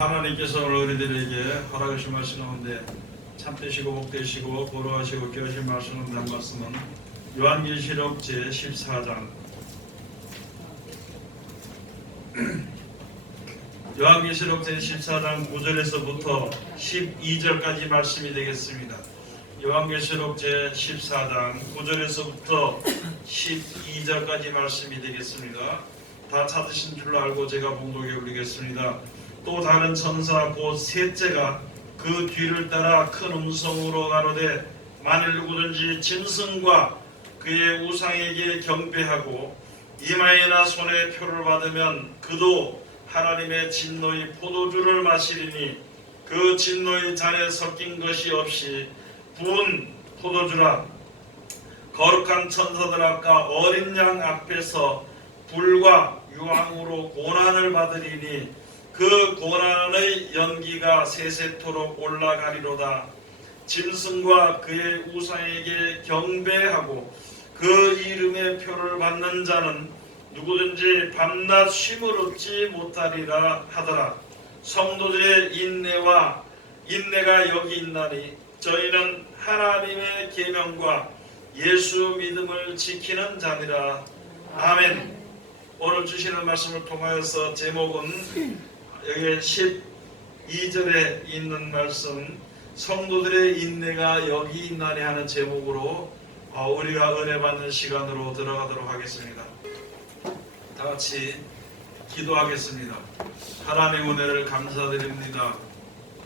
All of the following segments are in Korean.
하나님께서 오늘 우리들에게 허락하신 말씀 가운데 참되시고 복되시고 보로하시고 귀하신 말씀을 한 말씀은 요한계시록 제14장 요한계시록 제14장 9절에서부터 12절까지 말씀이 되겠습니다. 요한계시록 제14장 9절에서부터 12절까지 말씀이 되겠습니다. 다 찾으신 줄로 알고 제가 봉독해 올리겠습니다. 또 다른 천사 곧 셋째가 그 뒤를 따라 큰 음성으로 가로되 만일 누구든지 짐승과 그의 우상에게 경배하고 이마에나 손에 표를 받으면 그도 하나님의 진노의 포도주를 마시리니 그 진노의 잔에 섞인 것이 없이 부은 포도주라. 거룩한 천사들 앞과 어린 양 앞에서 불과 유황으로 고난을 받으리니 그 고난의 연기가 세세토록 올라가리로다. 짐승과 그의 우상에게 경배하고 그 이름의 표를 받는 자는 누구든지 밤낮 쉼을 얻지 못하리라 하더라. 성도들의 인내가 여기 있나니 저희는 하나님의 계명과 예수 믿음을 지키는 자니라. 아멘. 오늘 주시는 말씀을 통하여서 제목은 여기 12절에 있는 말씀 성도들의 인내가 여기 있나니 하는 제목으로 우리가 은혜 받는 시간으로 들어가도록 하겠습니다. 다 같이 기도하겠습니다. 하나님의 은혜를 감사드립니다.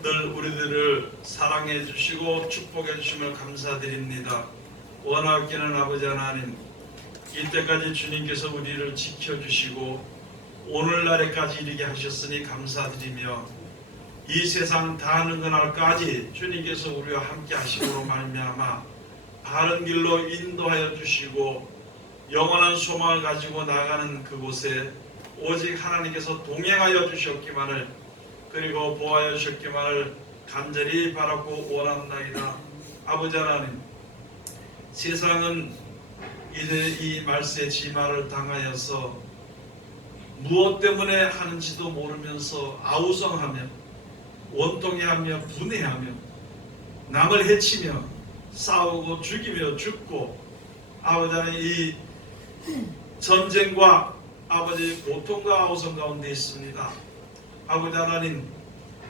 늘 우리들을 사랑해 주시고 축복해 주심을 감사드립니다. 원하옵기는 아버지 하나님, 이때까지 주님께서 우리를 지켜주시고 오늘날에까지 이르게 하셨으니 감사드리며 이 세상 다하는 그날까지 주님께서 우리와 함께 하심으로 말미암아 바른 길로 인도하여 주시고 영원한 소망을 가지고 나가는 그곳에 오직 하나님께서 동행하여 주셨기만을 그리고 보호하여 주셨기만을 간절히 바라고 원한다이다. 아버지 하나님, 세상은 이제 이 말세의 지마를 당하여서 무엇 때문에 하는지도 모르면서 아우성하며 원통해하며 분해하며 남을 해치며 싸우고 죽이며 죽고 아버지 하나님, 이 전쟁과 아버지 고통과 아우성 가운데 있습니다. 아버지 하나님,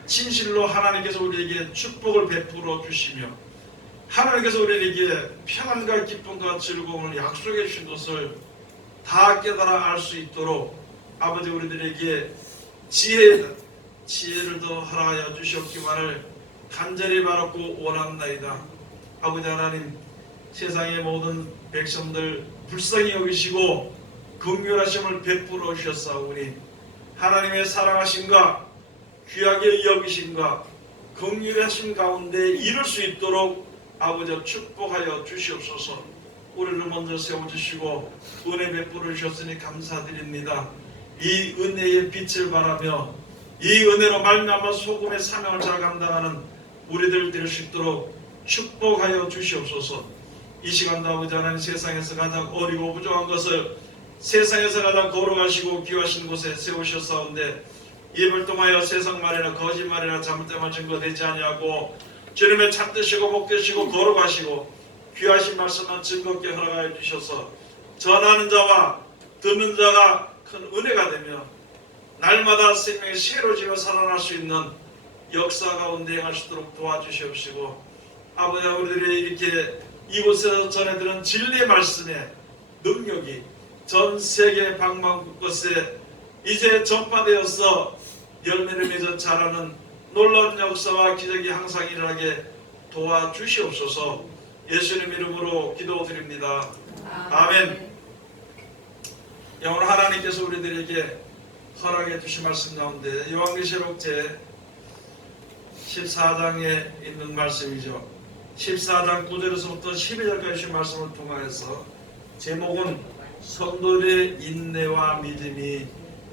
진실로 하나님께서 우리에게 축복을 베풀어 주시며 하나님께서 우리에게 평안과 기쁨과 즐거움을 약속해 주신 것을 다 깨달아 알 수 있도록 아버지 우리들에게 지혜를 더 허락하여 주셨기만을 간절히 바라고 원합나이다. 아버지 하나님, 세상의 모든 백성들 불쌍히 여기시고 긍휼하심을 베풀어 주셨사오니 하나님의 사랑하심과 귀하게 여기심과 긍휼하심 가운데 이룰 수 있도록 아버지 축복하여 주시옵소서. 우리를 먼저 세워주시고 은혜 베풀어 주셨으니 감사드립니다. 이 은혜의 빛을 바라며 이 은혜로 말미암아 소금의 사명을 잘 감당하는 우리들 될 수 있도록 축복하여 주시옵소서. 이 시간도 아버지 하나님, 세상에서 가장 어리고 부족한 것을 세상에서 가장 거룩하시고 귀하신 곳에 세우셨사온데 입을 통하여 세상 말이나 거짓말이나 잘못된 증거되지 아니하고 주님의 참되시고 복되시고 거룩하시고 귀하신 말씀만 즐겁게 허락하여 주셔서 전하는 자와 듣는 자가 큰 은혜가 되며 날마다 생명이 새로지며 살아날 수 있는 역사 가운데 행할 수 있도록 도와주시옵시고 아버지, 우리들이 이렇게 이곳에서 전해드린 진리의 말씀의 능력이 전 세계 방방곳곳에 이제 전파되어서 열매를 맺어 자라는 놀라운 역사와 기적이 항상 일어나게 도와주시옵소서. 예수님 이름으로 기도드립니다. 아멘. 오늘 하나님께서 우리들에게 허락해 주신 말씀 가운데 요한계시록 제 14장에 있는 말씀이죠. 14장 9절에서부터 12절까지 주신 말씀을 통하여서 제목은 성도의 인내와 믿음이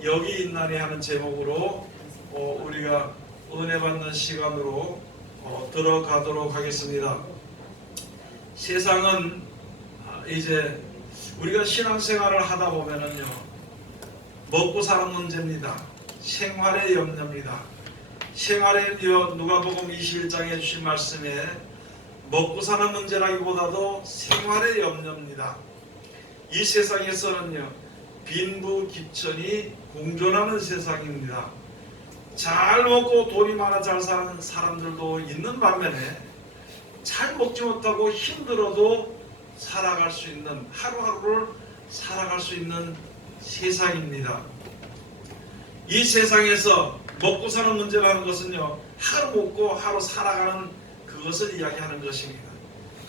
여기 있나니 하는 제목으로 우리가 은혜 받는 시간으로 들어가도록 하겠습니다. 세상은 이제 우리가 신앙생활을 하다 보면은요, 먹고 사는 문제입니다. 생활의 염려입니다. 생활의 누가복음 21장에 주신 말씀에 먹고 사는 문제라기보다도 생활의 염려입니다. 이 세상에서는요, 빈부귀천이 공존하는 세상입니다. 잘 먹고 돈이 많아 잘 사는 사람들도 있는 반면에 잘 먹지 못하고 힘들어도 살아갈 수 있는, 하루하루를 살아갈 수 있는 세상입니다. 이 세상에서 먹고 사는 문제라는 것은요, 하루 먹고 하루 살아가는 그것을 이야기하는 것입니다.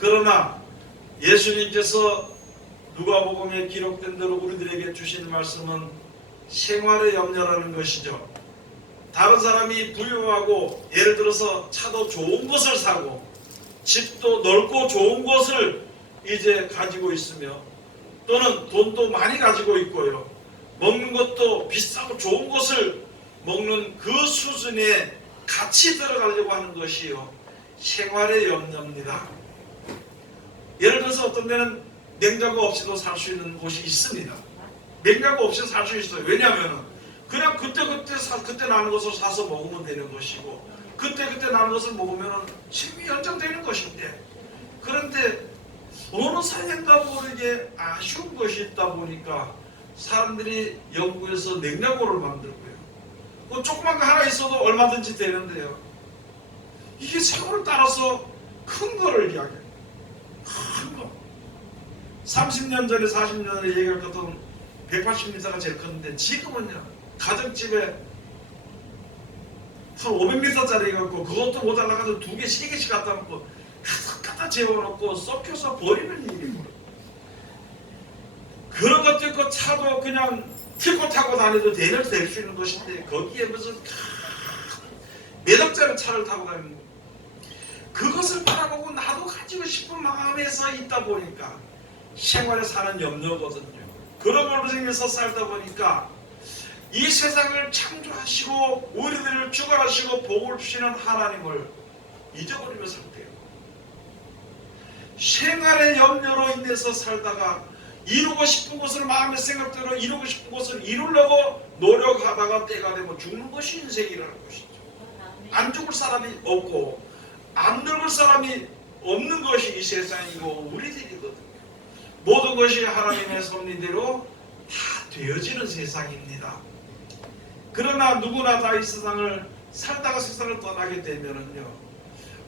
그러나 예수님께서 누가복음에 기록된 대로 우리들에게 주신 말씀은 생활의 염려라는 것이죠. 다른 사람이 부유하고 예를 들어서 차도 좋은 것을 사고 집도 넓고 좋은 것을 이제 가지고 있으며 또는 돈도 많이 가지고 있고요. 먹는 것도 비싸고 좋은 것을 먹는 그 수준에 같이 들어가려고 하는 것이요, 생활의 염려입니다. 예를 들어서 어떤 데는 냉장고 없이도 살 수 있는 곳이 있습니다. 냉장고 없이 살 수 있어요. 왜냐하면 그냥 그때 나는 것을 사서 먹으면 되는 것이고 그때 나는 것을 먹으면 식이 연장되는 것인데, 그런데 어느 사회인가 모르게 아쉬운 것이 있다 보니까 사람들이 영국에서 냉장고를 만들고요. 뭐 조그만 거 하나 있어도 얼마든지 되는데요. 이게 세월을 따라서 큰 거를 이야기해요. 큰 거. 30년 전에 40년 전에 얘기할 것 같은 180m가 제일 컸는데 지금은요, 가정집에 한 500m짜리 갖고 그것도 모자라가지고 2개, 3개씩 갖다 놓고 갖다 재워놓고 썩혀서 버리는 일이고, 그런 것도 있고 차도 그냥 싣고 타고 다녀도 될 수 있는 것인데 거기에 무슨 몇 억짜리 차를 타고 다니는 거, 그것을 바라보고 나도 가지고 싶은 마음에서 있다 보니까 생활에 사는 염려거든요. 그런 걸로 생겨서 살다 보니까 이 세상을 창조하시고 우리들을 주관하시고 복을 주시는 하나님을 잊어버리며 살때요. 생활의 염려로 인해서 살다가 이루고 싶은 것을 마음의 생각대로 이루고 싶은 것을 이루려고 노력하다가 때가 되면 죽는 것이 인생이라는 것이죠. 안 죽을 사람이 없고 안 늙을 사람이 없는 것이 이 세상이고 우리들이거든요. 모든 것이 하나님의 섭리대로 다 되어지는 세상입니다. 그러나 누구나 다 이 세상을 살다가 세상을 떠나게 되면은요,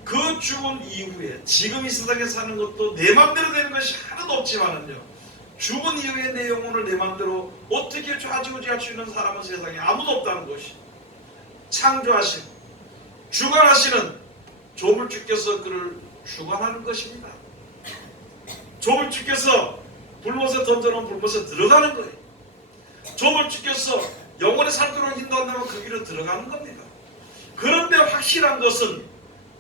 그 죽은 이후에 지금 이 세상에 사는 것도 내 맘대로 되는 것이 하나도 없지만은요, 죽은 이후에 내 영혼을 내 맘대로 어떻게 좌지우지 할 수 있는 사람은 세상에 아무도 없다는 것이, 창조하신 주관하시는 조물주께서 그를 주관하는 것입니다. 조물주께서 불못에 던져놓은 불못에 들어가는 거예요. 조물주께서 영원히 살도록 인도한다면 그 길로 들어가는 겁니다. 그런데 확실한 것은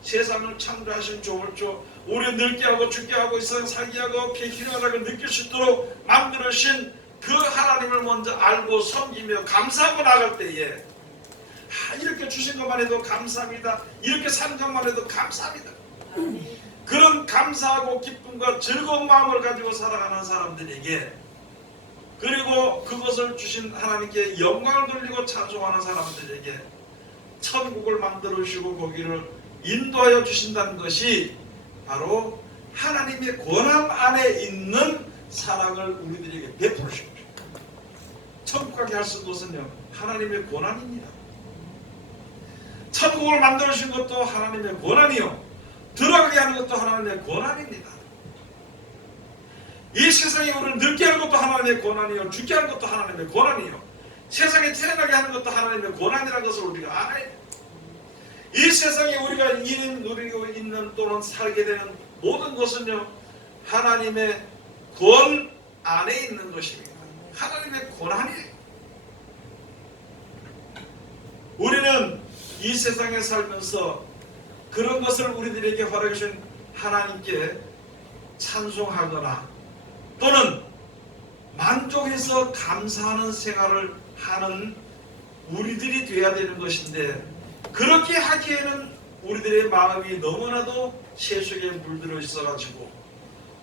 세상을 창조하신 조물주, 우리 늙게 하고 죽게 하고 이 세상 살게 하고 피키하다고 느낄 수 있도록 만들으신 그 하나님을 먼저 알고 섬기며 감사하고 나갈 때에 이렇게 주신 것만 해도 감사합니다. 이렇게 사는 것만 해도 감사합니다. 그런 감사하고 기쁨과 즐거운 마음을 가지고 살아가는 사람들에게, 그리고 그것을 주신 하나님께 영광을 돌리고 찬송하는 사람들에게 천국을 만들어 주시고 거기를 인도하여 주신다는 것이 바로 하나님의 권한 안에 있는 사랑을 우리들에게 베풀으신 것입니다. 천국 가게 할 수 있는 것은요, 하나님의 권한입니다. 천국을 만들어 주신 것도 하나님의 권한이요, 들어가게 하는 것도 하나님의 권한입니다. 이 세상에 우리를 늙게 하는 것도 하나님의 권한이요, 죽게 하는 것도 하나님의 권한이요, 세상에 태어나게 하는 것도 하나님의 권한이라는 것을 우리가 알아야 돼요. 이 세상에 우리가 누리고 있는 또는 살게 되는 모든 것은요, 하나님의 권 안에 있는 것입니다. 하나님의 권한이에요. 우리는 이 세상에 살면서 그런 것을 우리들에게 허락해 주신 하나님께 찬송하거나 또는 만족해서 감사하는 생활을 하는 우리들이 되어야 되는 것인데, 그렇게 하기에는 우리들의 마음이 너무나도 세속에 물들어 있어가지고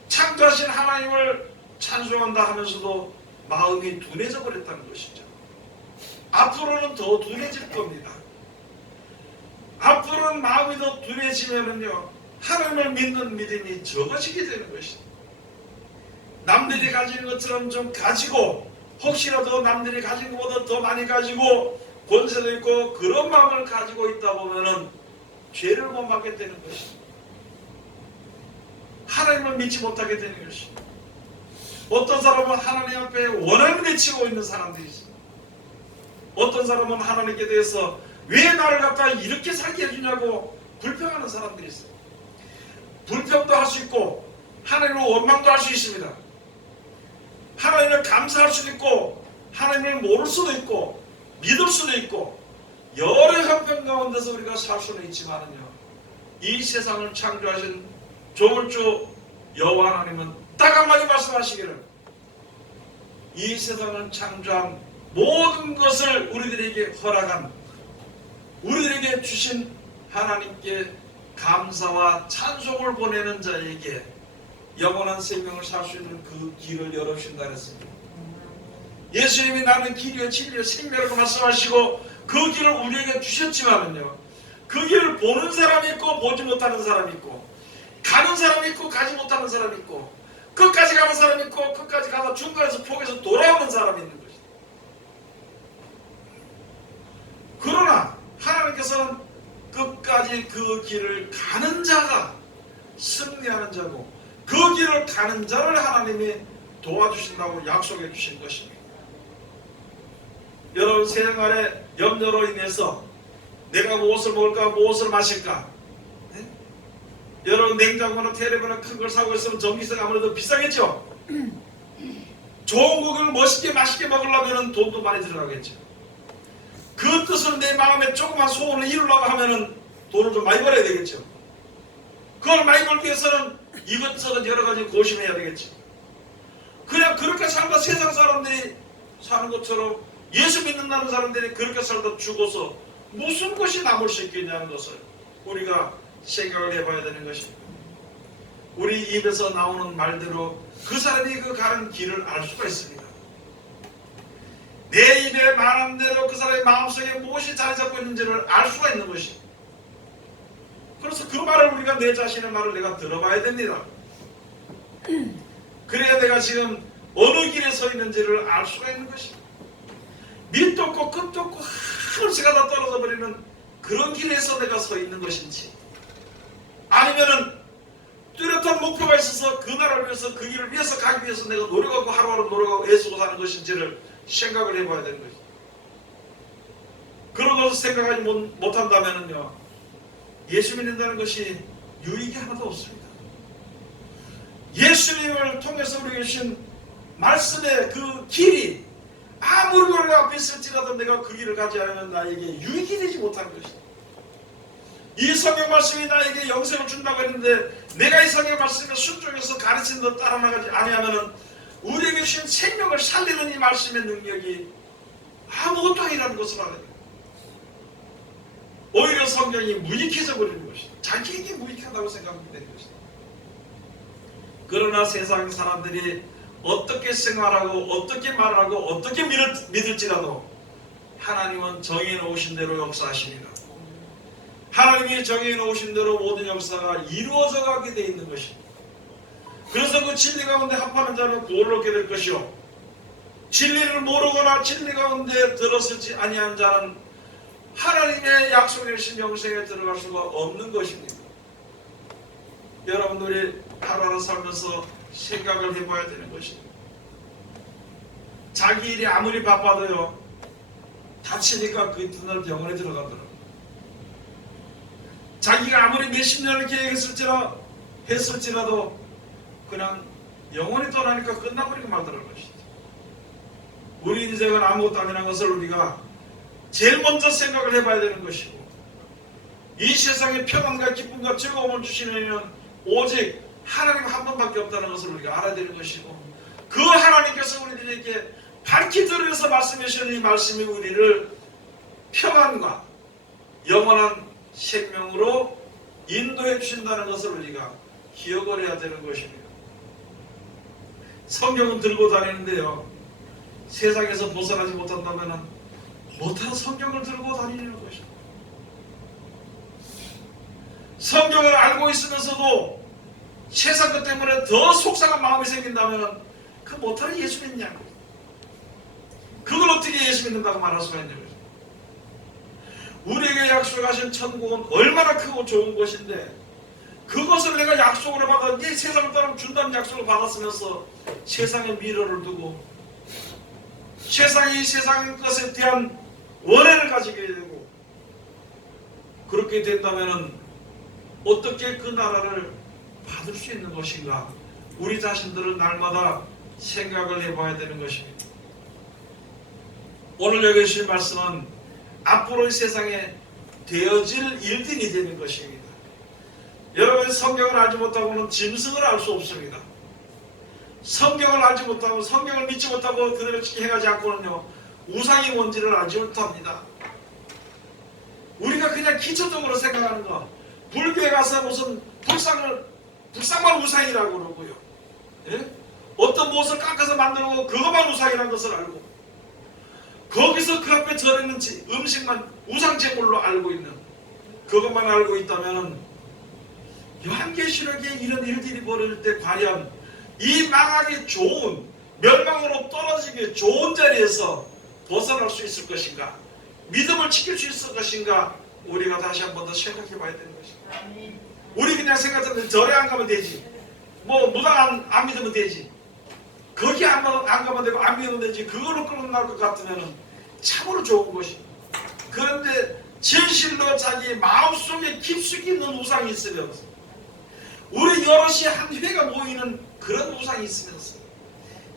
창조하신 하나님을 찬송한다 하면서도 마음이 둔해져 버렸다는 것이죠. 앞으로는 더 둔해질 겁니다. 앞으로는 마음이 더 둔해지면은요, 하나님을 믿는 믿음이 적어지게 되는 것이다. 남들이 가지는 것처럼 좀 가지고, 혹시라도 남들이 가진 것보다 더 많이 가지고 권세도 있고 그런 마음을 가지고 있다 보면은 죄를 못 받게 되는 것이다. 하나님을 믿지 못하게 되는 것이다. 어떤 사람은 하나님 앞에 원한을 외치고 있는 사람들이 있습니다. 어떤 사람은 하나님께 대해서 왜 나를 갖다 이렇게 살게 해주냐고 불평하는 사람들이 있어요. 불평도 할 수 있고 하나님을 원망도 할 수 있습니다. 하나님을 감사할 수도 있고 하나님을 모를 수도 있고 믿을 수도 있고 여러 형편 가운데서 우리가 살 수는 있지만은요, 이 세상을 창조하신 조물주 여호와 하나님은 딱 한마디 말씀하시기를, 이 세상을 창조한 모든 것을 우리들에게 허락한, 우리들에게 주신 하나님께 감사와 찬송을 보내는 자에게 영원한 생명을 살 수 있는 그 길을 열어주신다 그랬습니다. 예수님이 나는 길이요 진리요 생명이라고 말씀하시고 그 길을 우리에게 주셨지만은요, 그 길을 보는 사람이 있고 보지 못하는 사람이 있고, 가는 사람이 있고 가지 못하는 사람이 있고, 끝까지 가는 사람이 있고 끝까지 가서 중간에서 포기해서 돌아오는 사람이 있는 것이다. 그러나 하나님께서는 끝까지 그 길을 가는 자가 승리하는 자고, 그 길을 가는 자를 하나님이 도와주신다고 약속해 주신 것입니다. 여러분, 생활의 염려로 인해서 내가 무엇을 먹을까, 무엇을 마실까, 네? 여러분, 냉장고나 텔레비나 큰 걸 사고 있으면 전기세가 아무래도 비싸겠죠. 좋은 고기를 멋있게 맛있게 먹으려면 돈도 많이 들어가겠죠. 그 뜻을 내 마음에 조그만 소원을 이루려고 하면은 돈을 좀 많이 벌어야 되겠죠. 그걸 많이 벌기 위해서는 이것저것 여러 가지 고심해야 되겠죠. 그냥 그렇게 살다 세상 사람들이 사는 것처럼 예수 믿는다는 사람들이 그렇게 살다 죽어서 무슨 것이 남을 수 있겠냐는 것을 우리가 생각을 해봐야 되는 것입니다. 우리 입에서 나오는 말대로 그 사람이 그 가는 길을 알 수가 있습니다. 내 입에 말한 대로 그 사람의 마음속에 무엇이 자리 잡고 있는지를 알 수가 있는 것입니다. 그래서 그 말을 우리가 내 자신의 말을 내가 들어봐야 됩니다. 그래야 내가 지금 어느 길에 서 있는지를 알 수가 있는 것입니다. 밑도 없고 끝도 없고 한없이가 다 떨어져 버리는 그런 길에서 내가 서 있는 것인지, 아니면은 뚜렷한 목표가 있어서 그 나라를 위해서 그 길을 위해서 가기 위해서 내가 노력하고 하루하루 노력하고 애쓰고 사는 것인지를 생각을 해봐야 되는 것입니다. 그런 것을 생각하지 못한다면요, 예수 믿는다는 것이 유익이 하나도 없습니다. 예수님을 통해서 우리에게 주신 말씀의 그 길이 아무리 우리가 앞에 있을지라도 내가 그 길을 가지 않으면 나에게 유익이 되지 못하는 것이다. 이 성경 말씀이 나에게 영생을 준다고 했는데 내가 이 성경 말씀에 순종해서 가르치는 것 따라 나가지 아니하면 우리에게 주신 생명을 살리는 이 말씀의 능력이 아무것도 아니라는 것을 알아야 됩니다. 오히려 성경이 무익해져 버리는 것이다. 자기에게 무익하다고 생각하게 되는 것이다. 그러나 세상 사람들이 어떻게 생활하고 어떻게 말하고 어떻게 믿을지라도 하나님은 정해 놓으신 대로 역사하십니다. 하나님이 정해 놓으신 대로 모든 역사가 이루어져 가게 되어 있는 것입니다. 그래서 그 진리 가운데 합하는 자는 구원을 얻게 될 것이요, 진리를 모르거나 진리 가운데 들었을지 아니한 자는 하나님의 약속해 주신 영생에 들어갈 수가 없는 것입니다. 여러분들이 하루하루 살면서 생각을 해봐야 되는 것입니다. 자기 일이 아무리 바빠도요, 다치니까 그 이튿날 병원에 들어가더라고요. 자기가 아무리 몇십 년을 계획했을지라도 그냥 영원히 떠나니까 끝나버리고 말더라는 것이죠. 우리 인생은 아무것도 아니라는 것을 우리가 제일 먼저 생각을 해봐야 되는 것이고, 이 세상에 평안과 기쁨과 즐거움을 주시는 이는 오직 하나님 한 분밖에 없다는 것을 우리가 알아야 되는 것이고, 그 하나님께서 우리들에게 밝히 들으면서 말씀해 주시는 이 말씀이 우리를 평안과 영원한 생명으로 인도해 주신다는 것을 우리가 기억을 해야 되는 것입니다. 성경은 들고 다니는데요, 세상에서 벗어나지 못한다면 못한 성경을 들고 다니는 것입니다. 성경을 알고 있으면서도 세상 것 때문에 더 속상한 마음이 생긴다면 그 못하는 예수 믿냐고. 그걸 어떻게 예수 믿는다고 말할 수가 있냐고. 우리에게 약속하신 천국은 얼마나 크고 좋은 곳인데 그것을 내가 약속으로 받아 네 세상을 따르면 준다는 약속을 받았으면서 세상의 미래를 두고 세상이 세상 것에 대한 원해를 가지게 되고 그렇게 된다면 어떻게 그 나라를 받을 수 있는 것인가? 우리 자신들을 날마다 생각을 해봐야 되는 것입니다. 오늘 여기 주신 말씀은 앞으로의 세상에 되어질 일들이 되는 것입니다. 여러분 성경을 알지 못하고는 짐승을 알 수 없습니다. 성경을 알지 못하고 성경을 믿지 못하고 그대로 행하지 않고는요 우상이 뭔지를 알지 못합니다. 우리가 그냥 기초적으로 생각하는 거 불교에 가서 무슨 불상만 우상이라고 그러고요. 예? 어떤 무엇을 깎아서 만들고 그것만 우상이라는 것을 알고 거기서 그 앞에 절있는 음식만 우상제물로 알고 있는 그것만 알고 있다면 요한계시록에 이런 일들이 벌어질 때 과연 이 망하기 좋은 멸망으로 떨어지기 좋은 자리에서 벗어날 수 있을 것인가? 믿음을 지킬 수 있을 것인가? 우리가 다시 한 번 더 생각해 봐야 되는 것입니다. 우리 그냥 생각하는데 절에 안 가면 되지. 뭐 무당 안 믿으면 되지. 거기 안 가면 되고 안 믿으면 되지. 그걸로 끌어날 것 같으면 참으로 좋은 것입니다. 그런데 진실로 자기 마음속에 깊숙이 있는 우상이 있으면서 우리 여럿이 한 회가 모이는 그런 우상이 있으면서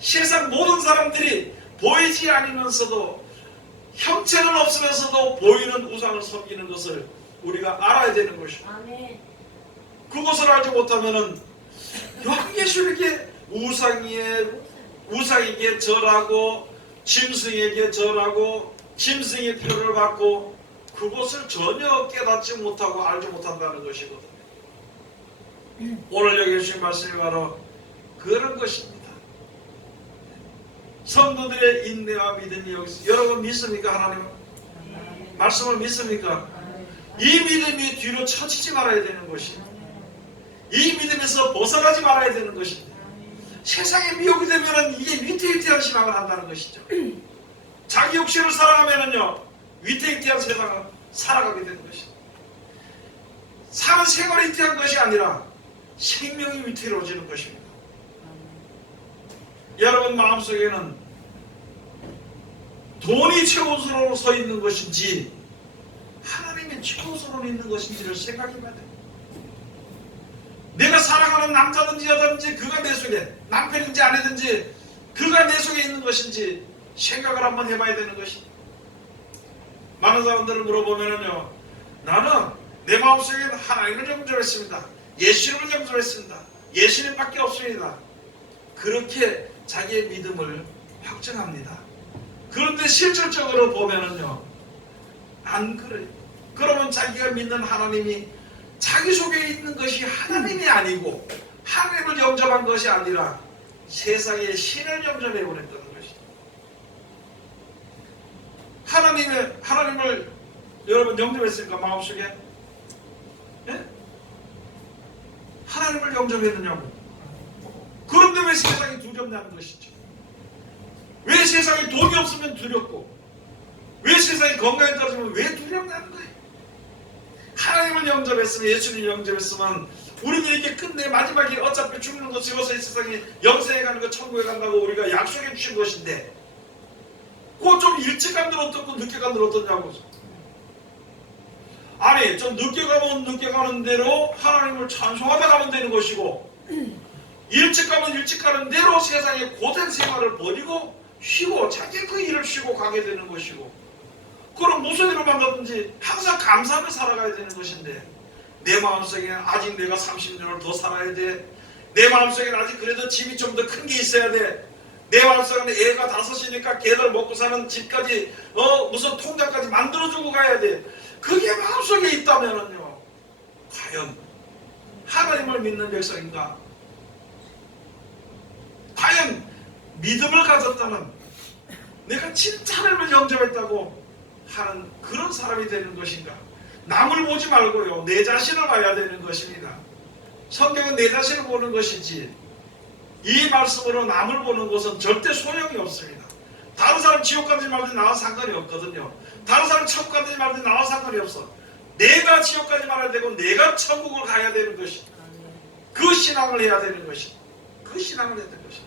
세상 모든 사람들이 보이지 않으면서도 형체는 없으면서도 보이는 우상을 섬기는 것을 우리가 알아야 되는 것입니다. 그것을 알지 못하면은 요한계시록에 우상에게 절하고 짐승에게 절하고 짐승의 표를 받고 그것을 전혀 깨닫지 못하고 알지 못한다는 것이거든요. 오늘 여기 주신 말씀이 바로 그런 것입니다. 성도들의 인내와 믿음이 여기서 여러분 믿습니까? 하나님 말씀을 믿습니까? 이 믿음이 뒤로 처지지 말아야 되는 것입니다. 이 믿음에서 벗어나지 말아야 되는 것입니다. 세상에 미혹이 되면 이게 위태위태한 신앙을 한다는 것이죠. 자기 욕심을 사랑하면은요 위태위태한 세상을 살아가게 되는 것입니다. 사는 생활이 위태한 것이 아니라 생명이 위태로워지는 것입니다. 여러분 마음속에는 돈이 최우선으로 서 있는 것인지 하나님이 최우선으로 있는 것인지를 생각해봐야 됩니다. 내가 사랑하는 남자든지 여자든지 그가 내 속에 남편인지 아내든지 그가 내 속에 있는 것인지 생각을 한번 해봐야 되는 것입니다. 많은 사람들을 물어보면요 나는 내 마음속에 하나님을 영접했습니다. 예수님을 영접했습니다. 예수님밖에 없습니다. 그렇게 자기의 믿음을 확정합니다. 그런데 실질적으로 보면은요 안 그래요. 그러면 자기가 믿는 하나님이 자기 속에 있는 것이 하나님이 아니고 하나님을 영접한 것이 아니라 세상의 신을 영접해 버렸다는 것이죠. 하나님을 여러분 영접했습니까? 마음속에? 네? 하나님을 영접했느냐고. 그런데 왜 세상이 두렵냐는 것이죠. 왜 세상에 돈이 없으면 두렵고 왜 세상이 건강에 떨어지면 왜 두렵냐는 거예요. 하나님을 영접했으면 예수님을 영접했으면 우리는 이렇게 끝내 마지막에 어차피 죽는 거 지워서 이 세상에 영생에 가는 거 천국에 간다고 우리가 약속해 주신 것인데 그거 좀 일찍 가면 어떻고 늦게 가면 어떠냐고. 아니 좀 늦게 가면 늦게 가는 대로 하나님을 찬송하다 가면 되는 것이고 일찍 가면 일찍 가는 대로 세상의 고된 생활을 버리고 쉬고 자기 그 일을 쉬고 가게 되는 것이고 그럼 무슨 일을 만나든지 항상 감사하며 살아가야 되는 것인데 내 마음속에는 아직 내가 30년을 더 살아야 돼. 내 마음속에는 아직 그래도 집이 좀 더 큰 게 있어야 돼. 내 마음속에는 애가 5이니까 걔들 먹고 사는 집까지 무슨 통장까지 만들어주고 가야 돼. 그게 마음속에 있다면은요 과연 하나님을 믿는 백성인가? 과연 믿음을 가졌다는 내가 진짜 하나님을 영접했다고 하는 그런 사람이 되는 것인가? 남을 보지 말고요, 내 자신을 봐야 되는 것입니다. 성경은 내 자신을 보는 것이지 이 말씀으로 남을 보는 것은 절대 소용이 없습니다. 다른 사람 지옥 가든지 말든지 나와 상관이 없거든요. 다른 사람 천국 가든지 말든지 나와 상관이 없어. 내가 지옥 가지 말아야 되고 내가 천국을 가야 되는 것이, 그 신앙을 해야 되는 것이, 그 신앙을 해야 되는 것이.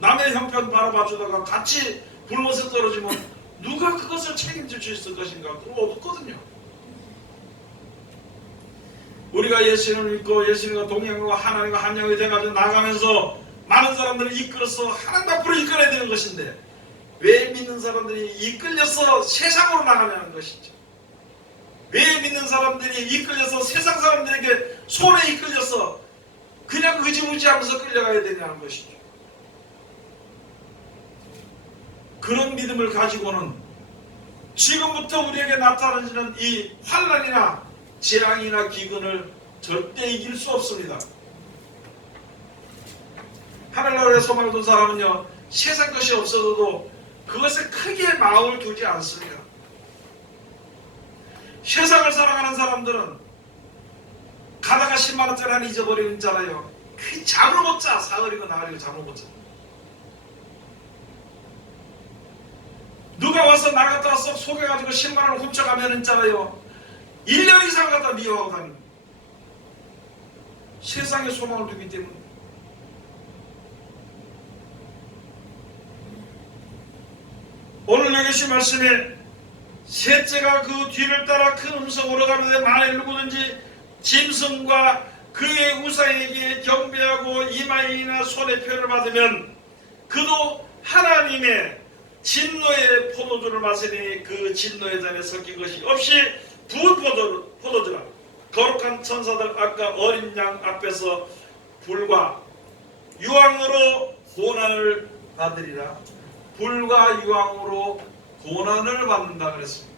남의 형편 바라봐주다가 같이 굶어서 떨어지면 누가 그것을 책임질 수 있을 것인가? 그거 없거든요. 우리가 예수님을 믿고 예수님과 동행하고 하나님과 한 영이 돼가지고 나가면서 많은 사람들을 이끌어서 하나님 앞으로 이끌어야 되는 것인데 왜 믿는 사람들이 이끌려서 세상으로 나가냐는 것이죠. 왜 믿는 사람들이 이끌려서 세상 사람들에게 손에 이끌려서 그냥 의지무지하면서 끌려가야 되냐는 것이죠. 그런 믿음을 가지고는 지금부터 우리에게 나타나는 이 환난이나 재앙이나 기근을 절대 이길 수 없습니다. 하늘나라에 소망을 둔 사람은요, 세상 것이 없어도 그것에 크게 마음을 두지 않습니다. 세상을 살아가는 사람들은 가다가 10만원짜리 하나 잊어버리는 자라요. 그 잠을 못 자. 사흘이고 나흘이고 잠을 못 자. 누가 와서 나갔다 썩 속여가지고 10만원을 훔쳐가면 있잖아요. 1년 이상 갖다 미워하고 다니는, 세상에 소망을 두기 때문에. 오늘 여기 시 말씀에 셋째가 그 뒤를 따라 큰 음성으로 가는데 만일 누구든지 짐승과 그의 우상에게 경배하고 이마이나 손에 표를 받으면 그도 하나님의 진노의 포도주를 마시니 그 진노의 잔에 섞인 것이 없이 부은 포도주라. 거룩한 천사들 아까 어린 양 앞에서 불과 유황으로 고난을 받으리라. 불과 유황으로 고난을 받는다 그랬습니다.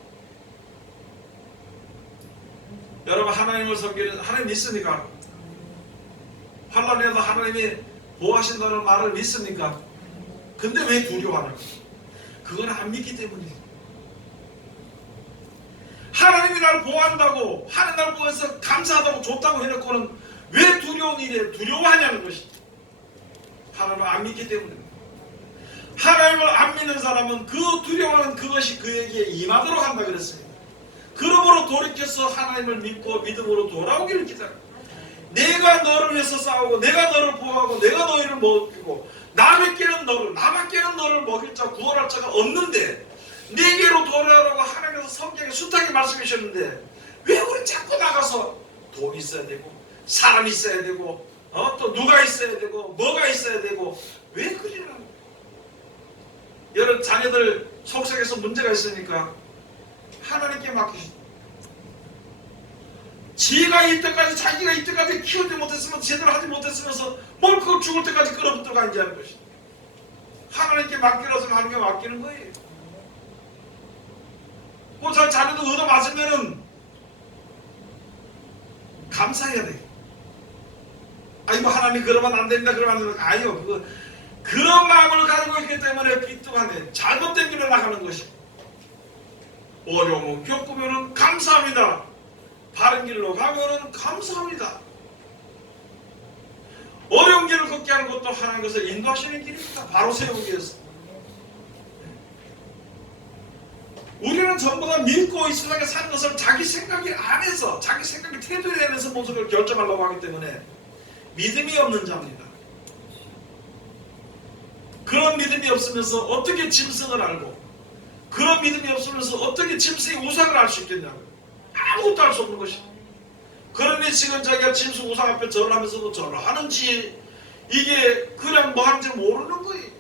여러분, 하나님을 섬기는, 하나님 믿습니까? 환난에도 하나님이 보호하신다는 말을 믿습니까? 근데 왜 두려워하는 거예요? 그건 안 믿기 때문이에요. 하나님이 나를 보호한다고, 하나님 나를 보호해서 감사하다고 줬다고 해놓고는 왜 두려운 일에 두려워하냐는 것이죠. 하나님을 안 믿기 때문입니다. 하나님을 안 믿는 사람은 그 두려워하는 그것이 그에게 임하도록 한다 그랬습니다. 그러므로 돌이켜서 하나님을 믿고 믿음으로 돌아오기를 기다려. 내가 너를 위해서 싸우고 내가 너를 보호하고 내가 너희를 먹이고 남에게는 너를, 남에게는 너를 먹일 자 구원할 자가 없는데 내게로 돌아오라고 하나님께서 성경에 숱하게 말씀해 주셨는데 왜 우리 자꾸 나가서 돈이 있어야 되고 사람이 있어야 되고 또 누가 있어야 되고 뭐가 있어야 되고 왜 그러냐고. 여러분, 자녀들 속성에서 문제가 있으니까 하나님께 맡기십시오. 지가 이때까지, 자기가 이때까지 키우지 못했으면, 제대로 하지 못했으면서 뭘 그걸 죽을 때까지 끌어붙들고 앉아 하는 것이. 하나님께 맡기라서 하나님께 맡기는 거예요. 그 자녀도 얻어 맞으면은 감사해야 돼. 아이고, 하나님 그러면 안 된다, 그러면 안 된다. 아니요, 그런 마음을 가지고 있기 때문에 삐뚤하네. 잘못된 길로 나가는 것이. 어려움을 겪으면 감사합니다. 바른 길로 가면 감사합니다. 어려운 길을 걷게 하는 것도 하나님께서 인도하시는 길입니다. 바로 세우기 위해서. 우리는 전부 다 믿고 이 세상에 사는 것을 자기 생각이 안에서, 자기 생각의 태도에 대해서 모습을 결정하려고 하기 때문에 믿음이 없는 자입니다. 그런 믿음이 없으면서 어떻게 짐승을 알고, 그런 믿음이 없으면서 어떻게 짐승의 우상을 알 수 있겠냐고요. 아무것도 알 수 없는 것이. 그러니 지금 자기가 짐승 우상 앞에 절을 하면서도 절을 하는지 이게 그냥 뭐 하는지 모르는 거예요.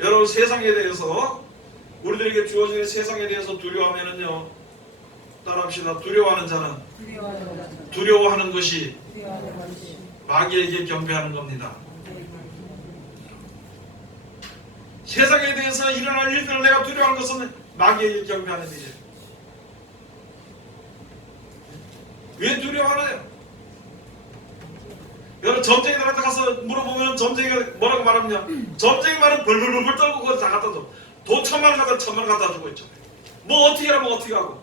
여러분, 세상에 대해서, 우리들에게 주어진 세상에 대해서 두려워하면은요, 따라합시다. 두려워하는 자는 두려워하는 것이 마귀에게 경배하는 겁니다. 세상에 대해서 일어날 일들을 내가 두려워하는 것은 마귀에게 경배하는 일이에요. 왜 두려워하나요? 여러분, 점쟁이들한테 가서 물어보면 점쟁이가 뭐라고 말하느냐? 점쟁이 말은 벌벌벌 떨고 그거 다 갖다 줘. 돈 1,000만 원 갖다 1,000만 원 갖다 주고 있죠. 뭐 어떻게 하면 어떻게 하고.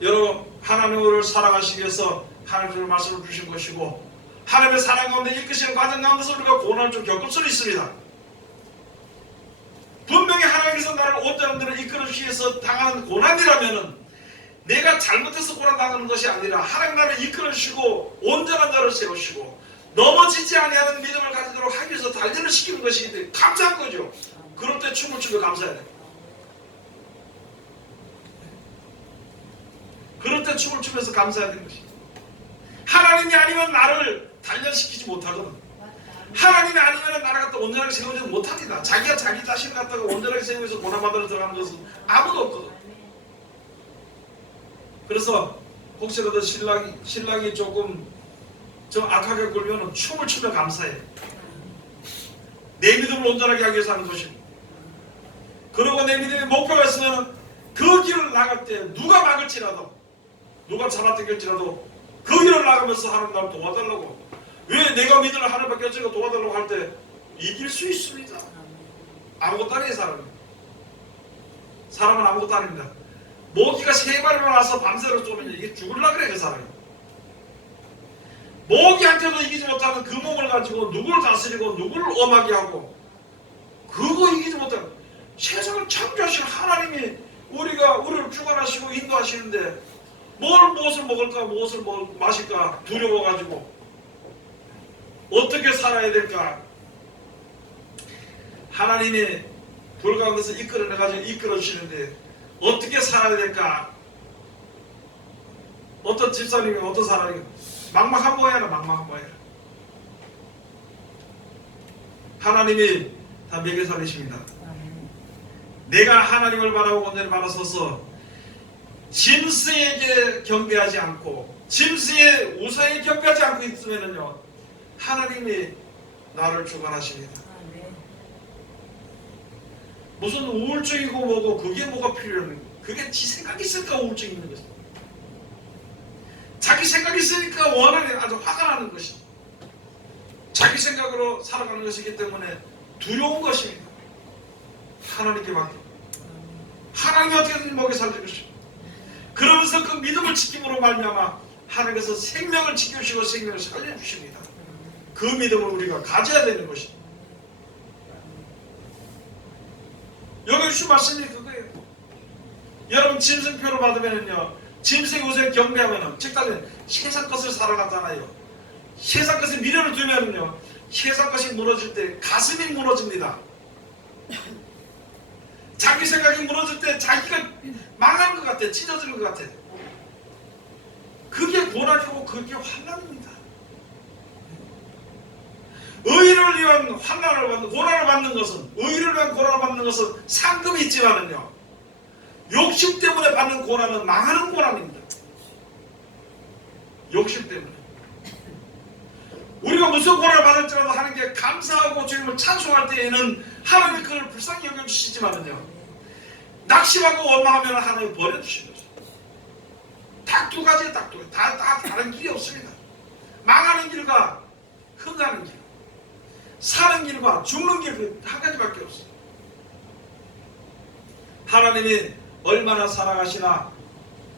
여러분, 하나님을 사랑하시기 위해서 하나님의 말씀을 주신 것이고, 하나님의 사랑 가운데 이끄시는 과정 가운데서 우리가 고난을 좀 겪을 수는 있습니다. 분명히 하나님께서 나를 온전한 대로 이끌어주시기 위해서 당하는 고난이라면은 내가 잘못해서 고난당하는 것이 아니라 하나님 나를 이끌어주시고 온전한 자를 세우시고 넘어지지 아니하는 믿음을 가지도록 하기 위해서 단련을 시키는 것이기 때문에 감사한 거죠. 그럴 때 춤을 추며 감사해야 돼요. 그럴 때 춤을 추면서 감사해야 되는 것이죠. 하나님이 아니면 나를 단련시키지 못하거든. 하나님이 아니면 나를 갖다 온전하게 세우지 못합니다. 자기가 자기 자신을 갖다가 온전하게 세우기 위해서 고난받으러 들어가는 것은 아무도 없거든. 그래서 혹시라도 신랑이 조금 좀 악하게 굴면 춤을 추며 감사해. 내 믿음을 온전하게 하기 위해서 하는 것입니다. 그리고 내 믿음의 목표가 있으면 그 길을 나갈 때 누가 막을지라도 누가 잡아당길지라도 그 길을 나가면서 하나님 나를 도와달라고. 왜 내가 믿음을 하나님밖에 없으니까 도와달라고 할 때 이길 수 있습니다. 아무것도 아니에요. 사람은 아무것도 아닙니다. 모기가 3마리만 와서 밤새도록 쏘면 이게 죽을라 그래. 그 사람이 모기한테도 이기지 못하는 그 몸을 가지고 누구를 다스리고 누구를 엄하게 하고 그거 이기지 못하는 세상을 창조하신 하나님이 우리를 주관하시고 인도하시는데 무엇을 먹을까 무엇을 마실까 두려워가지고 어떻게 살아야 될까. 하나님이 불 가운데서 이끌어내가지고 이끌어주시는데 어떻게 살아야 될까. 어떤 집사님이 어떤 사람이 막막한 모양이야. 막막한 모양. 하나님이 다 먹여 살리십니다. 내가 하나님을 바라고 온전히 바라서서 짐승에게 경배하지 않고 짐승의 우상에 경배하지 않고 있으면요 하나님이 나를 주관하십니다. 무슨 우울증이고 뭐고 그게 뭐가 필요한 거예요. 그게 지 생각이 있으니까 우울증이 있는 것이죠. 자기 생각이 있으니까 원한이 아주 화가 나는 것이죠. 자기 생각으로 살아가는 것이기 때문에 두려운 것입니다. 하나님께 맡겨. 하나님이 어떻게든 먹여 살릴 것입니다. 그러면서 그 믿음을 지킴으로 말미암아 하나님께서 생명을 지켜주시고 생명을 살려주십니다. 그 믿음을 우리가 가져야 되는 것입니다. 여기 주신 말씀이 그거예요. 여러분 짐승표를 받으면요 짐승 우상에 경배하면은 즉 세상 것을 살아가잖아요. 세상 것에 미련을 두면은요 세상 것이 무너질 때 가슴이 무너집니다. 자기 생각이 무너질 때 자기가 망한 것 같아. 찢어지는 것 같아. 그게 고난이고 그게 환난입니다. 의를 위한 고난을 받는 것은 의를 위한 고난을 받는 것은 상급이 있지만은요 욕심 때문에 받는 고난은 망하는 고난입니다. 욕심 때문에 우리가 무슨 고난을 받을지라도 하나님께 감사하고 주님을 찬송할 때에는 하나님이 그걸 불쌍히 여겨주시지만은요 낙심하고 원망하면 하나님이 버려주시는 것입니다. 딱 두 가지에 다 다른 길이 없습니다. 망하는 길과 흥하는 길, 사는 길과 죽는 길 한 가지밖에 없어요. 하나님이 얼마나 사랑하시나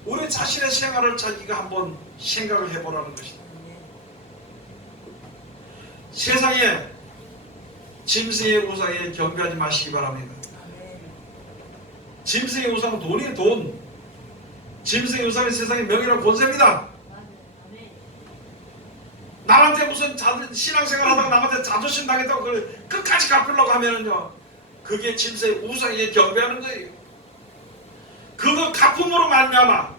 우리 자신의 생활을 자기가 한번 생각을 해보라는 것입니다. 세상에 짐승의 우상에 경배하지 마시기 바랍니다. 짐승의 우상은 돈이 돈. 짐승의 우상은 세상의 명예랑 권세입니다. 남한테 무슨 신앙생활 하다가 남한테 자존심 당했다고 그걸 끝까지 갚으려고 하면은요 그게 짐승의 우상에 경배하는 거예요. 그거 갚음으로 말미암아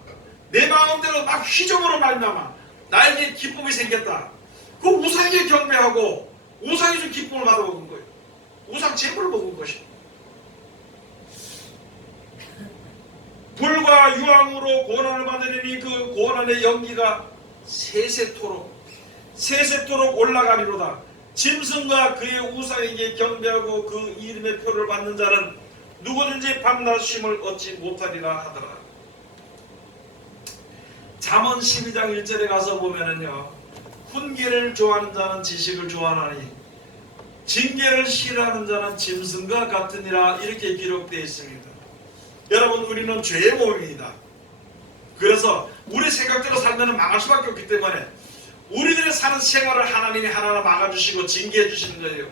내 마음대로 막 휘저음으로 말미암아 나에게 기쁨이 생겼다. 그 우상에 경배하고 우상이 준 기쁨을 받아먹은 거예요. 우상 재물을 먹은 것이에요. 불과 유황으로 고난을 받으니 그 고난의 연기가 세세토록 올라가리로다. 짐승과 그의 우상에게 경배하고 그 이름의 표를 받는 자는 누구든지 밤낮 쉼을 얻지 못하리라 하더라. 잠언 12장 1절에 가서 보면은요 훈계를 좋아하는 자는 지식을 좋아하나니 징계를 싫어하는 자는 짐승과 같으니라 이렇게 기록되어 있습니다. 여러분, 우리는 죄의 몸입니다. 그래서 우리 생각대로 살면 망할 수밖에 없기 때문에 우리들이 사는 생활을 하나님이 하나하나 막아주시고 징계해 주시는 거예요.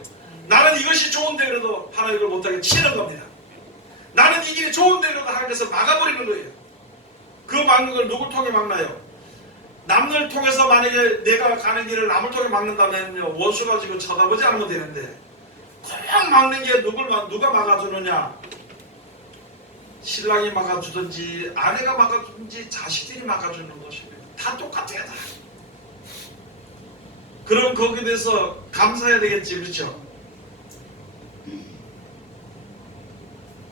나는 이것이 좋은데 그래도 하나님 이걸 못하게 치는 겁니다. 나는 이 길이 좋은데 그래도 하나님께서 막아버리는 거예요. 그 막는 걸 누굴 통해 막나요? 남을 통해서 만약에 내가 가는 길을 남을 통해 막는다면요, 원수가 지고 쳐다보지 않으면 되는데 꼭 막는 게 누가 막아주느냐? 신랑이 막아주든지 아내가 막아주든지 자식들이 막아주는 것입니다. 다 똑같아요. 다. 그럼 거기에 대해서 감사해야 되겠지, 그렇죠?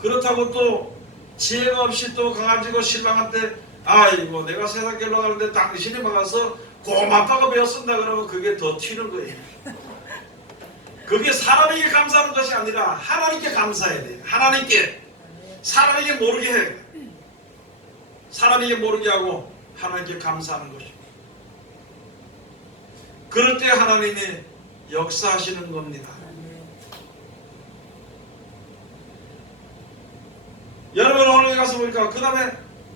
그렇다고 또 지혜가 없이 또 가가지고 신랑한테 아이고 내가 세상 길로 가는데 당신이 막아서 고맙다고 배웠습니다 그러면 그게 더 튀는 거예요. 그게 사람에게 감사하는 것이 아니라 하나님께 감사해야 돼요. 하나님께. 사람에게 모르게 해. 사람에게 모르게 하고 하나님께 감사하는 것입니다. 그럴 때 하나님이 역사하시는 겁니다. 여러분, 오늘 가서 보니까 그 다음에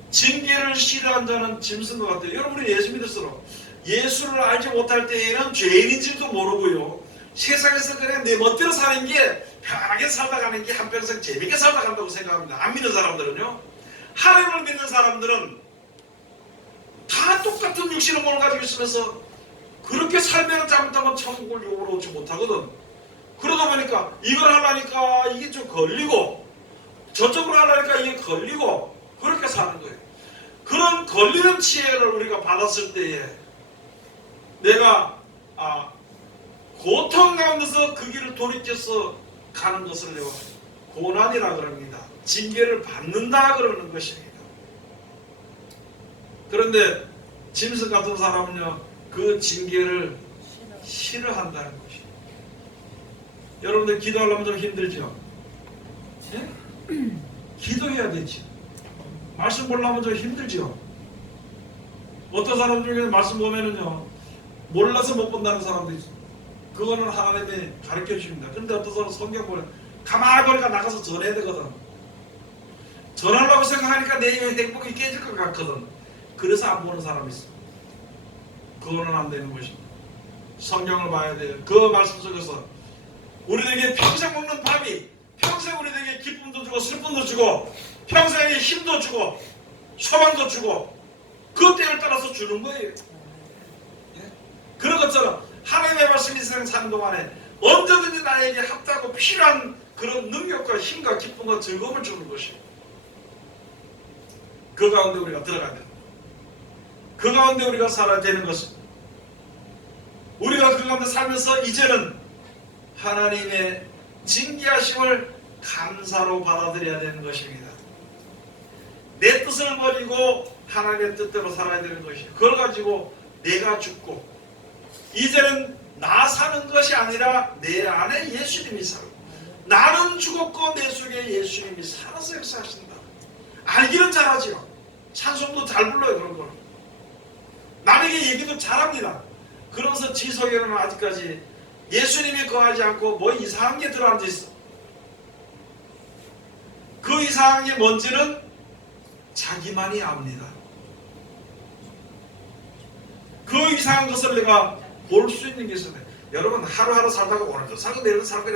징계를 싫어한 자는 짐승 것 같아요. 여러분이 예수 믿을수록 예수를 알지 못할 때에는 죄인인지도 모르고요, 세상에서 그냥 내 멋대로 사는 게 편하게 살다 가는 게 한평생 재밌게 살다 간다고 생각합니다. 안 믿는 사람들은요. 하나님을 믿는 사람들은 다 똑같은 육신의 몸을 가지고 있으면서 그렇게 살면 잘못하면 천국을 욕으로 오지 못하거든. 그러다 보니까 이걸 하려니까 이게 좀 걸리고 저쪽으로 하려니까 이게 걸리고 그렇게 사는 거예요. 그런 걸리는 지혜를 우리가 받았을 때에 내가 고통 가운데서 그 길을 돌이켜서 가는 것을 내가 고난이라 그럽니다. 징계를 받는다 그러는 것입니다. 그런데 짐승 같은 사람은요, 그 징계를 싫어한다는 것입니다. 여러분들 기도하려면 좀 힘들죠? 네? 기도해야 되지. 말씀 보려면 좀 힘들죠? 어떤 사람 중에 말씀 보면은요, 몰라서 못 본다는 사람도 있어요. 그거는 하나님이 가르쳐 주십니다. 그런데 어떤 사람은 성경 보면 가만히 보니까 나가서 전해야 되거든. 전하려고 생각하니까 내 행복이 깨질 것 같거든. 그래서 안 보는 사람이 있어. 그거는 안 되는 것입니다. 성경을 봐야 돼요. 그 말씀 속에서 우리에게 평생 먹는 밥이 평생 우리에게 기쁨도 주고 슬픔도 주고 평생에 힘도 주고 소망도 주고 그 때를 따라서 주는 거예요. 그런 것처럼 하나님의 말씀이 세상 사는 동안에 언제든지 나에게 합당하고 필요한 그런 능력과 힘과 기쁨과 즐거움을 주는 것이에요. 그 가운데 우리가 들어가야 됩니다. 그 가운데 우리가 살아야 되는 것은 우리가 그 가운데 살면서 이제는 하나님의 징계하심을 감사로 받아들여야 되는 것입니다. 내 뜻을 버리고 하나님의 뜻대로 살아야 되는 것이에요. 그걸 가지고 내가 죽고 이제는 나 사는 것이 아니라 내 안에 예수님이 살고 나는 죽었고 내 속에 예수님이 살아서 역사하신다. 알기는 잘하지요. 찬송도 잘 불러요. 그런 거는 남에게 얘기도 잘합니다. 그러면서 지 속에는 아직까지 예수님이 거하지 않고 뭐 이상한 게 들어앉아 있어. 그 이상한 게 뭔지는 자기만이 압니다. 그 이상한 것을 내가 볼 수 있는 게 있어요. 여러분, 하루하루 살다가 오늘도 살고 내일도 살고